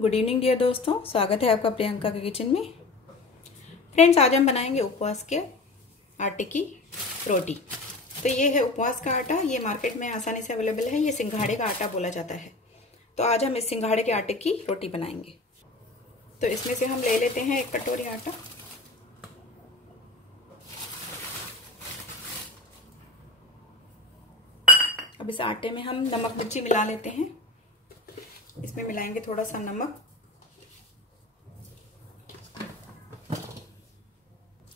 Good evening dear दोस्तों, स्वागत है आपका प्रियंका के किचन में। फ्रेंड्स, आज हम बनाएंगे उपवास के आटे की रोटी। तो ये है उपवास का आटा, ये मार्केट में आसानी से अवेलेबल है। ये सिंघाड़े का आटा बोला जाता है। तो आज हम इस सिंघाड़े के आटे की रोटी बनाएंगे। तो इसमें से हम ले लेते हैं 1 कटोरी आटा। अब इस आटे में हम नमक मिर्ची मिला लेते हैं। इसमें मिलाएंगे थोड़ा सा नमक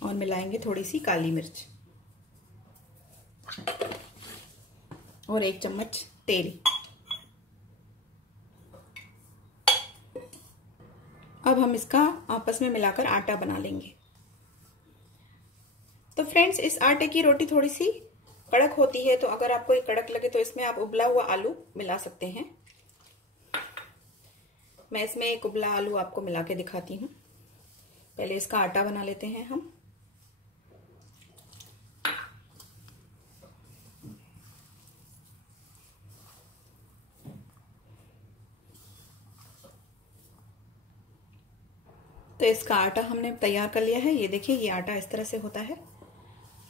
और मिलाएंगे थोड़ी सी काली मिर्च और 1 चम्मच तेल। अब हम इसका आपस में मिलाकर आटा बना लेंगे। तो फ्रेंड्स, इस आटे की रोटी थोड़ी सी कड़क होती है, तो अगर आपको ये कड़क लगे तो इसमें आप उबला हुआ आलू मिला सकते हैं। मैं इसमें एक उबला आलू आपको मिला के दिखाती हूँ। पहले इसका आटा बना लेते हैं हम। तो इसका आटा हमने तैयार कर लिया है। ये देखिए, ये आटा इस तरह से होता है।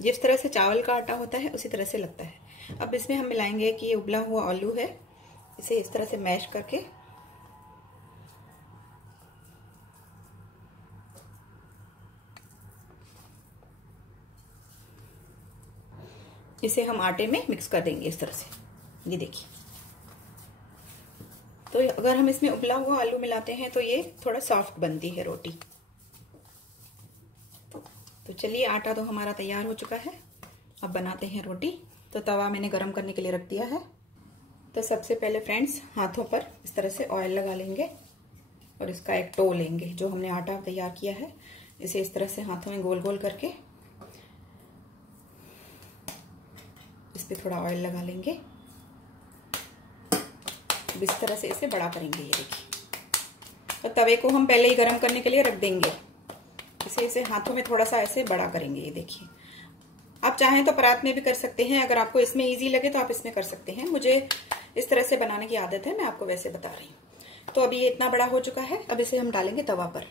जिस तरह से चावल का आटा होता है उसी तरह से लगता है। अब इसमें हम मिलाएंगे कि ये उबला हुआ आलू है। इसे इस तरह से मैश करके इसे हम आटे में मिक्स कर देंगे इस तरह से। ये देखिए, तो अगर हम इसमें उबला हुआ आलू मिलाते हैं तो ये थोड़ा सॉफ्ट बनती है रोटी। तो चलिए, आटा तो हमारा तैयार हो चुका है। अब बनाते हैं रोटी। तो तवा मैंने गरम करने के लिए रख दिया है। तो सबसे पहले फ्रेंड्स, हाथों पर इस तरह से ऑयल लगा लेंगे और इसका एक टो लेंगे। जो हमने आटा तैयार किया है इसे इस तरह से हाथों में गोल गोल करके इस पे थोड़ा ऑयल लगा लेंगे। इस तरह से इसे बड़ा करेंगे। ये देखिए, तो तवे को हम पहले ही गरम करने के लिए रख देंगे। इसे हाथों में थोड़ा सा ऐसे बड़ा करेंगे। ये देखिए, आप चाहें तो परात में भी कर सकते हैं। अगर आपको इसमें इजी लगे तो आप इसमें कर सकते हैं। मुझे इस तरह से बनाने की आदत है, मैं आपको वैसे बता रही हूँ। तो अभी ये इतना बड़ा हो चुका है। अब इसे हम डालेंगे तवा पर।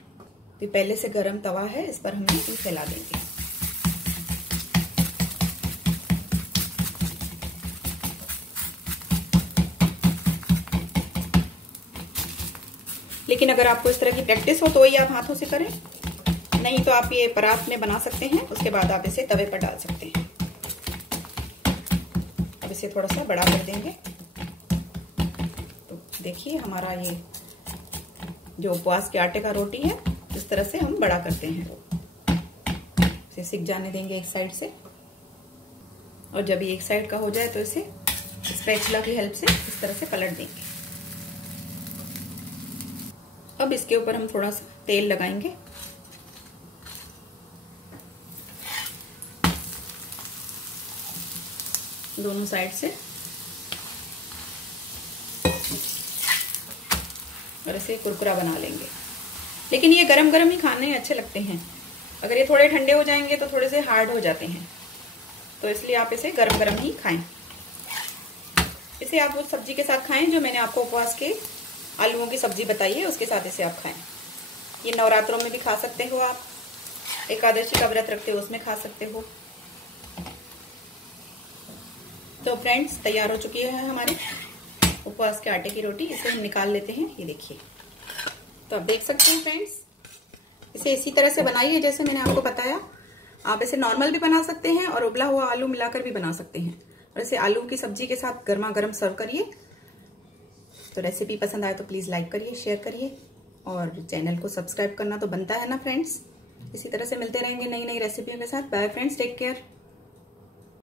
तो पहले से गरम तवा है, इस पर हम फैला देंगे। लेकिन अगर आपको इस तरह की प्रैक्टिस हो तो ही आप हाथों से करें, नहीं तो आप ये परात में बना सकते हैं। उसके बाद आप इसे तवे पर डाल सकते हैं। अब इसे थोड़ा सा बड़ा कर देंगे। तो देखिए, हमारा ये जो उपवास के आटे का रोटी है, इस तरह से हम बड़ा करते हैं। इसे सिक जाने देंगे एक साइड से, और जब ये एक साइड का हो जाए तो इसे स्पैचुला की हेल्प से इस तरह से पलट देंगे। अब इसके ऊपर हम थोड़ा सा तेल लगाएंगे। दोनों साइड से, और इसे कुरकुरा बना लेंगे। लेकिन ये गरम गरम ही खाने अच्छे लगते हैं। अगर ये थोड़े ठंडे हो जाएंगे तो थोड़े से हार्ड हो जाते हैं। तो इसलिए आप इसे गरम गरम ही खाएं। इसे आप उस सब्जी के साथ खाएं जो मैंने आपको उपवास के आलूओं की सब्जी बताई है, उसके साथ इसे आप खाएं। ये नवरात्रों में भी खा सकते हो, आप एकादशी का व्रत रखते हो उसमें खा सकते हो। तो फ्रेंड्स, तैयार हो चुकी है हमारी उपवास के आटे की रोटी। इसे हम निकाल लेते हैं। ये देखिए, तो आप देख सकते हैं फ्रेंड्स, इसे इसी तरह से बनाइए जैसे मैंने आपको बताया। आप इसे नॉर्मल भी बना सकते हैं और उबला हुआ आलू मिलाकर भी बना सकते हैं। और इसे आलू की सब्जी के साथ गर्मा गर्म सर्व करिए। तो रेसिपी पसंद आए तो प्लीज लाइक करिए, शेयर करिए, और चैनल को सब्सक्राइब करना तो बनता है ना फ्रेंड्स। इसी तरह से मिलते रहेंगे नई नई रेसिपियों के साथ। Bye friends, take care.